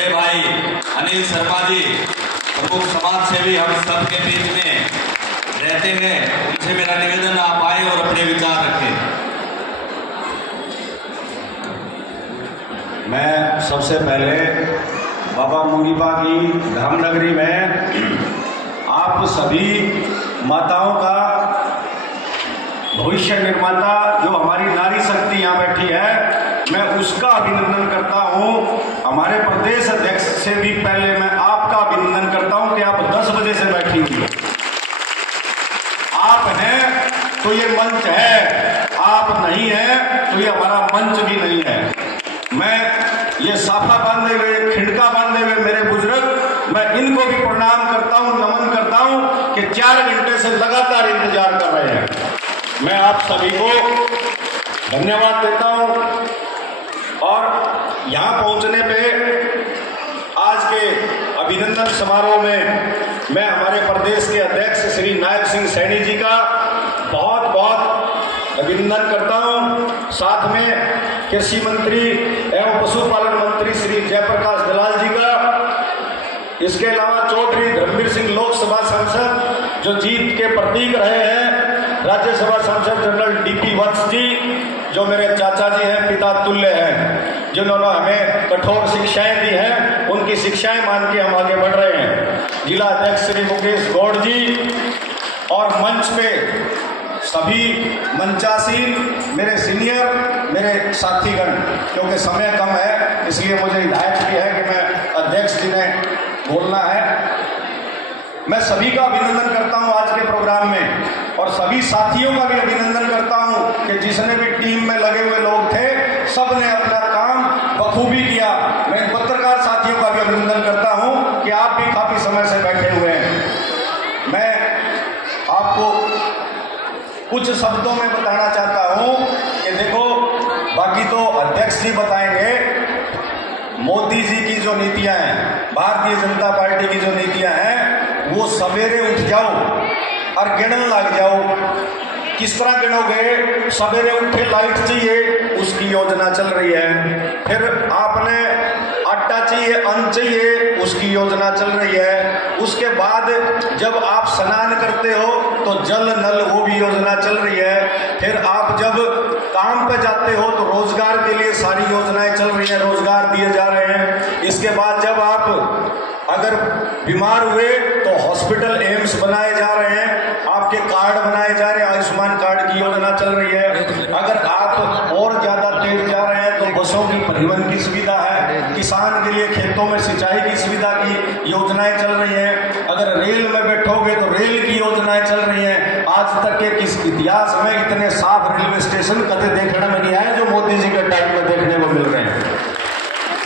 बड़े भाई अनिल शर्मा जी प्रमुख समाज सेवी हम सबके बीच में रहते हैं, उनसे मेरा निवेदन आप आए और अपने विचार रखें। मैं सबसे पहले बाबा मुंगीपा की धामनगरी में आप सभी माताओं का भविष्य निर्माता जो हमारी नारी शक्ति यहाँ बैठी है, मैं उसका अभिनंदन करता हूँ। हमारे प्रदेश अध्यक्ष से भी पहले मैं आपका अभिनंदन करता हूँ कि आप 10 बजे से बैठी हुई हैं। आप हैं तो ये मंच है, आप नहीं हैं तो ये हमारा मंच भी नहीं है। मैं ये साफा बांधे हुए, खिड़का बांधे हुए मेरे बुजुर्ग, मैं इनको भी प्रणाम करता हूँ, नमन करता हूँ कि 4 घंटे से लगातार इंतजार कर रहे हैं। मैं आप सभी को धन्यवाद देता हूँ। और यहाँ पहुँचने पे आज के अभिनंदन समारोह में मैं हमारे प्रदेश के अध्यक्ष श्री नायब सिंह सैनी जी का बहुत बहुत अभिनंदन करता हूँ। साथ में कृषि मंत्री एवं पशुपालन मंत्री श्री जयप्रकाश दलाल जी का, इसके अलावा चौधरी धर्मवीर सिंह लोकसभा सांसद जो जीत के प्रतीक रहे हैं, राज्यसभा सांसद जनरल डीपी वत्स जी जो मेरे चाचा जी हैं, पिता तुल्य हैं, जिन्होंने हमें कठोर शिक्षाएं दी हैं, उनकी शिक्षाएं मान के हम आगे बढ़ रहे हैं। जिला अध्यक्ष श्री मुकेश गौड़ जी और मंच पे सभी मंचासीन मेरे सीनियर, मेरे साथीगण, क्योंकि समय कम है इसलिए मुझे हिदायत की है कि मैं अध्यक्ष जी ने बोलना है। मैं सभी का अभिनंदन करता हूं आज के प्रोग्राम में, और सभी साथियों का भी अभिनंदन करता हूं कि जिसने भी टीम में लगे हुए लोग थे, सबने अपना काम बखूबी किया। मैं पत्रकार साथियों का भी अभिनंदन करता हूं कि आप भी काफी समय से बैठे हुए हैं। मैं आपको कुछ शब्दों में बताना चाहता हूं कि देखो, बाकी तो अध्यक्ष जी बताएंगे, मोदी जी की जो नीतियां हैं, भारतीय जनता पार्टी की जो नीतियां हैं, वो सवेरे उठ जाओ और गिनने लग जाओ। किस तरह गिनोगे? सवेरे उठे लाइट चाहिए, उसकी योजना चल रही है। फिर आपने आटा चाहिए, अन्न चाहिए, उसकी योजना चल रही है। उसके बाद जब आप स्नान करते हो तो जल नल, वो भी योजना चल रही है। फिर आप जब काम पे जाते हो तो रोजगार के लिए सारी योजनाएं चल रही हैं, रोजगार दिए जा रहे हैं। इसके बाद जब आप अगर बीमार हुए तो हॉस्पिटल एम्स बनाए जा रहे हैं, आपके कार्ड बनाए जा रहे हैं, आयुष्मान कार्ड की योजना चल रही है। अगर आप और ज्यादा तेज जा रहे हैं तो बसों की परिवहन की सुविधा है, किसान के लिए खेतों में सिंचाई की सुविधा की योजनाएं चल रही हैं। अगर रेल में बैठोगे तो रेल की योजनाएं चल रही हैं। आज तक के किस इतिहास में इतने साफ रेलवे स्टेशन कभी देखने में नहीं आए जो मोदी जी के टाइम में देखने को मिल रहे हैं।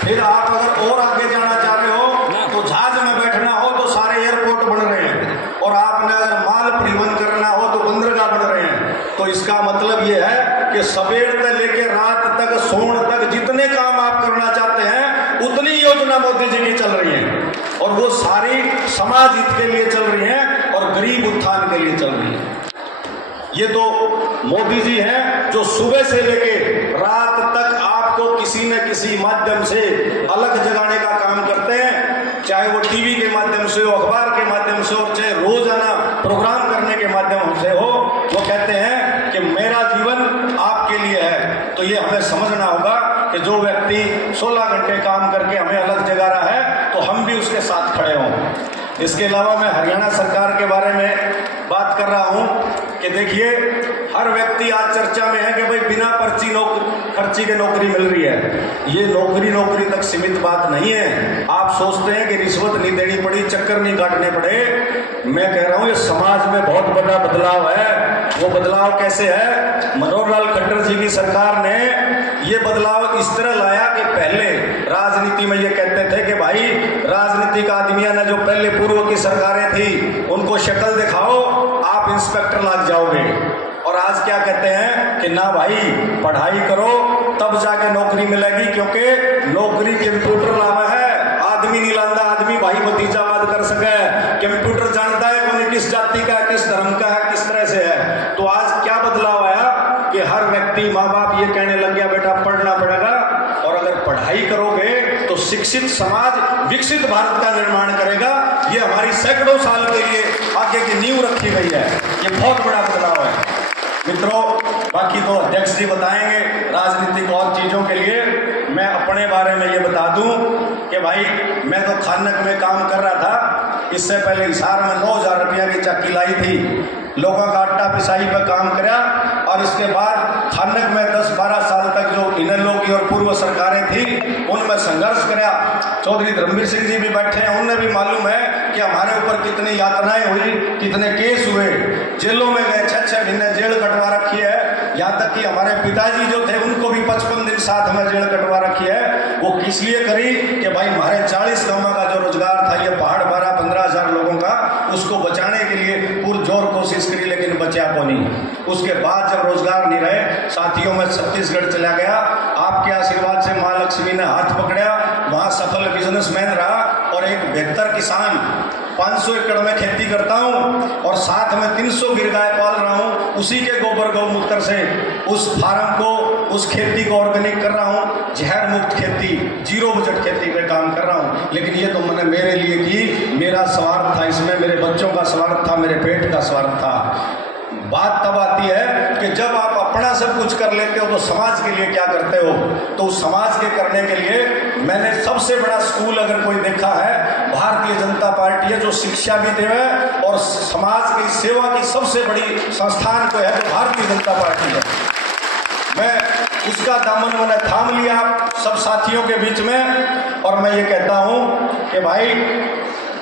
फिर आप अगर और आगे जाना चाह रहे हो तो जहाज में बैठना हो तो सारे एयरपोर्ट बन रहे हैं, और आपने अगर माल परिवहन करना हो तो बंदरगाह बन रहे हैं। तो इसका मतलब ये है कि सवेर से लेकर रात तक, सोन तक, जितने काम आप करना चाहते हैं उतनी योजना मोदी जी की चल रही है, और वो सारी समाज हित के लिए चल रही है और गरीब उत्थान के लिए चल रही है। ये तो मोदी जी हैं जो सुबह से लेके रात तक आपको किसी न किसी माध्यम से अलग जगाने का काम करते हैं, चाहे वो टीवी के माध्यम से हो, अखबार के माध्यम से हो, चाहे रोजाना प्रोग्राम करने के माध्यम से हो। वो कहते हैं कि मेरा जीवन आपके लिए है। तो ये हमें समझना होगा कि जो व्यक्ति 16 घंटे काम करके हमें अलग जगा रहा है तो हम भी उसके साथ खड़े हों। इसके अलावा मैं हरियाणा सरकार के बारे में बात कर रहा हूं कि देखिए, हर व्यक्ति आज चर्चा में है कि भाई बिना खर्ची के नौकरी मिल रही है। ये नौकरी तक सीमित बात नहीं है। आप सोचते हैं कि रिश्वत नहीं देनी पड़ी, चक्कर नहीं काटने पड़े। मैं कह रहा हूं ये समाज में बहुत बड़ा बदलाव है। वो बदलाव कैसे है? मनोहर लाल खट्टर जी की सरकार ने ये बदलाव इस तरह लाया कि पहले राजनीति में ये कहते थे कि भाई राजनीतिक आदमियां ने जो पहले पूर्व की सरकारें थी उनको शक्ल दिखाओ, आप इंस्पेक्टर लग जाओगे। और आज क्या कहते हैं कि ना भाई, पढ़ाई करो तब जाके नौकरी मिलेगी, क्योंकि नौकरी कंप्यूटर लावा है, आदमी नहीं लांदा। आदमी भाई भतीजावाद कर सके, कंप्यूटर जानता है कौन किस जाति का है, किस धर्म का है, किस तरह से है। तो आज क्या बदलाव आया कि हर व्यक्ति, माँ बाप ये कहने लग गया बेटा पढ़ना पड़ेगा, और अगर पढ़ाई करोगे तो शिक्षित समाज विकसित भारत का निर्माण करेगा। ये हमारी सैकड़ों साल के लिए आगे की नींव रखी गई है। ये बहुत बड़ा बदलाव है मित्रों। बाकी तो अध्यक्ष जी बताएंगे राजनीतिक और चीजों के लिए। मैं अपने बारे में ये बता दूं कि भाई मैं तो खानक में काम कर रहा था। इससे पहले हिसार में 9,000 रुपया की चक्की लाई थी, लोगों का आटा पिसाई पर काम किया। और इसके बाद खानक में 10-12 साल तक जो इनेलो की और पूर्व सरकारें थी उनमें संघर्ष किया। चौधरी धर्मवीर सिंह जी भी बैठे हैं, उन्हें भी मालूम है कि हमारे ऊपर कितनी यातनाएं हुई, कितने केस हुए, जेलों में गए, 6-6 महीने जेल कटवा रखी है। यहाँ तक कि हमारे पिताजी जो थे उनको भी 55 दिन साथ में जेल कटवा रखी है। वो किस लिए करी कि भाई हमारे 40 गांवों का जो रोजगार था, ये पहाड़ 12-15,000 लोगों का, उसको बचाने के लिए पुरजोर कोशिश करी, लेकिन बचा को नहीं। उसके बाद जब रोजगार नहीं रहे, साथियों में छत्तीसगढ़ चला गया। आपके आशीर्वाद से माँ लक्ष्मी ने हाथ पकड़ा, वहां सफल बिजनेसमैन रहा और एक बेहतर किसान। 500 एकड़ में खेती करता हूं और साथ में 300 गिर गाय पाल रहा हूं। उसी के गोबर गौमूत्र से उस फार्म को, उस खेती को ऑर्गेनिक कर रहा हूं। जहर मुक्त खेती, जीरो बजट खेती पे काम कर रहा हूं। लेकिन ये तो मैंने मेरे लिए की, मेरा स्वार्थ था इसमें, मेरे बच्चों का स्वार्थ था, मेरे पेट का स्वार्थ था। बात तब आती है कि जब आप अपना सब कुछ कर लेते हो तो समाज के लिए क्या करते हो। तो उस समाज के करने के लिए मैंने सबसे बड़ा स्कूल अगर कोई देखा है, भारतीय जनता पार्टी है, जो शिक्षा भी देवे और समाज की सेवा की सबसे बड़ी संस्थान को है तो भारतीय जनता पार्टी है। मैं उसका दामन मैंने थाम लिया सब साथियों के बीच में और मैं ये कहता हूं कि भाई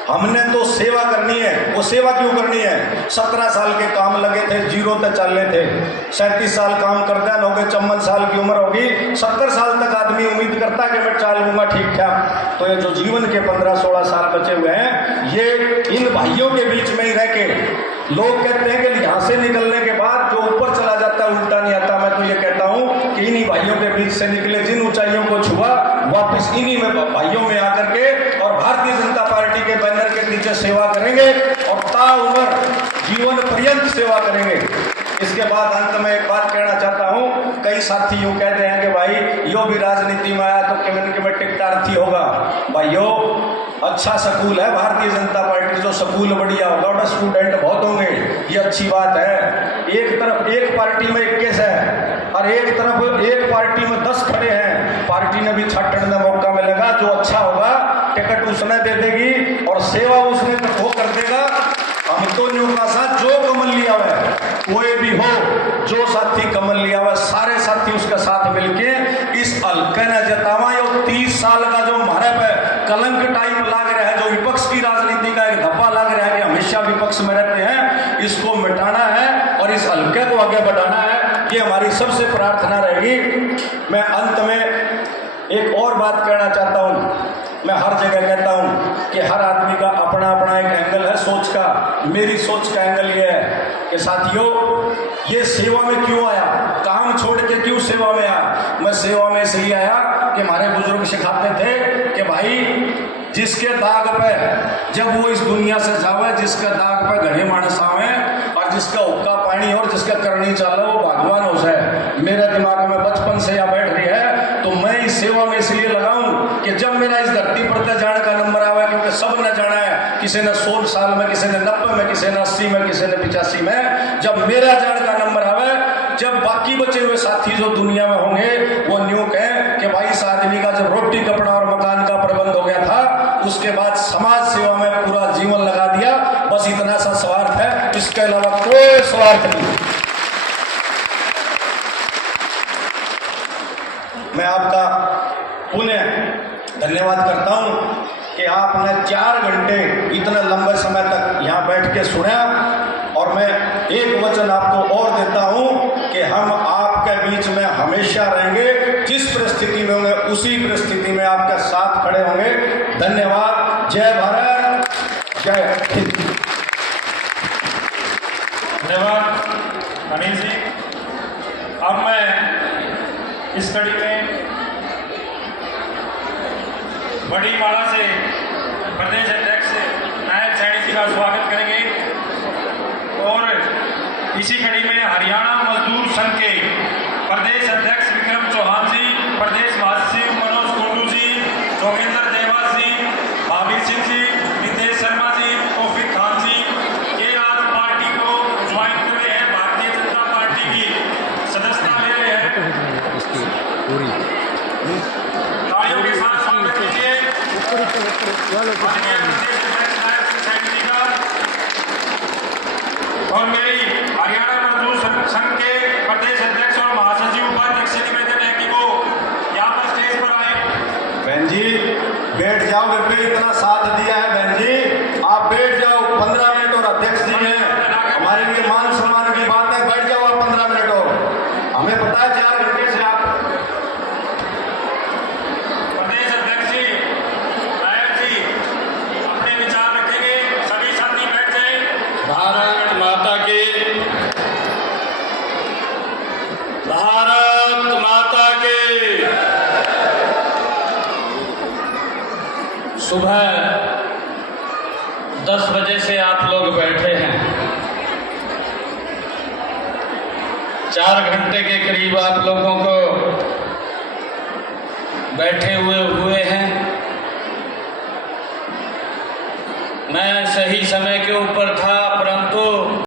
हमने तो सेवा करनी है। वो सेवा क्यों करनी है? 17 साल के काम लगे थे, जीरो तक चल रहे थे। 37 साल काम करते हैं, लोगे 54 साल की उम्र होगी। 70 साल तक आदमी उम्मीद करता है कि मैं चाल लूंगा ठीक ठाक। तो ये जो जीवन के 15-16 साल बचे हुए हैं, ये इन भाइयों के बीच में ही रह के, लोग कहते हैं कि यहाँ से निकलने के बाद जो ऊपर चला जाता है उल्टा नहीं आता। मैं तो ये कहता हूँ कि इन्हीं भाइयों के बीच से निकले, जिन ऊंचाइयों को छुआ, वापिस इन्हीं में भाइयों में आकर के और भारतीय जनता पार्टी के बैनर के नीचे सेवा करेंगे और ताउम्र जीवन पर्यंत सेवा करेंगे। इसके बाद अंत में एक बात कहना चाहता हूँ, कई साथी यूँ कहते हैं कि भाई यो भी राजनीति में आया तो केवल टिकटार्थी होगा। भाइयों अच्छा स्कूल है भारतीय जनता पार्टी, जो स्कूल बढ़िया होगा और स्टूडेंट बहुत होंगे, ये अच्छी बात है। एक तरफ एक पार्टी में 21 है और एक तरफ एक पार्टी में 10 खड़े हैं। पार्टी ने भी छाटने का मौका मिलेगा, जो अच्छा होगा टिकट उसने दे देगी और सेवा उसने वो कर देगा। हम तो न्यू का साथ जो कमल लिया हुआ है, कोई भी हो, जो साथी कमल लिया हुआ है, सारे साथी उसके साथ मिलके इस हल्के ने जतावा। यो 30 साल का जो हमारे पे कलंक टाइप लाग रहा है, जो विपक्ष की राजनीति का एक धब्बा लग रहा है कि हमेशा विपक्ष में रहते हैं, इसको मिटाना है और इस हल्के को आगे बढ़ाना है। ये हमारी सबसे प्रार्थना रहेगी। मैं अंत में एक और बात कहना चाहता हूँ। मैं हर जगह कहता हूँ कि हर आदमी का अपना अपना एक एंगल है सोच का। मेरी सोच का एंगल ये है कि साथियों, ये सेवा में क्यों आया, काम छोड़ के क्यों सेवा में आया। मैं सेवा में इसलिए आया कि हमारे बुजुर्ग सिखाते थे कि भाई जिसके दाग पे जब वो इस दुनिया से जावे, जिसके दाग पे घड़े मानस आवे और जिसका हुक्का पानी और जिसका करनी चाले, वो भगवान हो जाए। मेरे दिमाग में बचपन से यहाँ बैठ रही है, तो मैं इस सेवा में इसलिए लगाऊं कि जब मेरा इस धरती पर जाने का नंबर आवे, क्योंकि सब ने जाना है, किसी ने 100 साल में, किसी ने 90 में, किसी ने 80 में, किसी ने 85 में। जब मेरा जाने का नंबर आवे, जब बाकी बचे हुए साथी जो दुनिया में होंगे वो न्यू कहें कि भाई इस आदमी का जब रोटी कपड़ा और मकान का प्रबंध हो गया था, उसके बाद समाज सेवा में पूरा जीवन लगा दिया। बस इतना सा स्वार्थ है, इसके अलावा कोई स्वार्थ नहीं। मैं आपका पुनः धन्यवाद करता हूं कि आपने 4 घंटे इतने लंबे समय तक यहाँ बैठ के सुना। और मैं एक वचन आपको और देता हूं कि हम आपके बीच में हमेशा रहेंगे। जिस परिस्थिति में होंगे उसी परिस्थिति में आपके साथ खड़े होंगे। धन्यवाद। जय भारत, जय हिंद। धन्यवाद अनिल जी। अब मैं इस कड़ी में बड़ी माला से प्रदेश अध्यक्ष नायक सैनी जी का स्वागत करेंगे और इसी कड़ी में हरियाणा मजदूर संघ के प्रदेश अध्यक्ष विक्रम चौहान जी, प्रदेश महासचिव मनोज कुंडू जी, तालियों के साथ स्वागत कीजिए माननीय प्रदेश अध्यक्ष नायब सिंह सैनी जी का। और मेरी हरियाणा मजदूर संघ के प्रदेश अध्यक्ष और महासचिव उपाध्यक्ष से निवेदन है कि वो यहाँ पर स्टेज पर आए। बहन जी बैठ जाओ, घर पे इतना साथ दिया है बहन जी, आप बैठ जाओ 15 मिनट और अध्यक्ष जी हैं, हमारे लिए मान सम्मान की बात है, बैठ जाओ आप 15 मिनट और। हमें पता है 4 घंटे से आप प्रदेश अध्यक्ष जी नायक जी अपने विचार रखेंगे। सभी साथी बैठ जाए। भारत माता की, भारत माता की। सुबह 10 बजे से आप लोग बैठे हैं, 4 घंटे के करीब आप लोगों को बैठे हुए हैं। मैं सही समय के ऊपर था, परंतु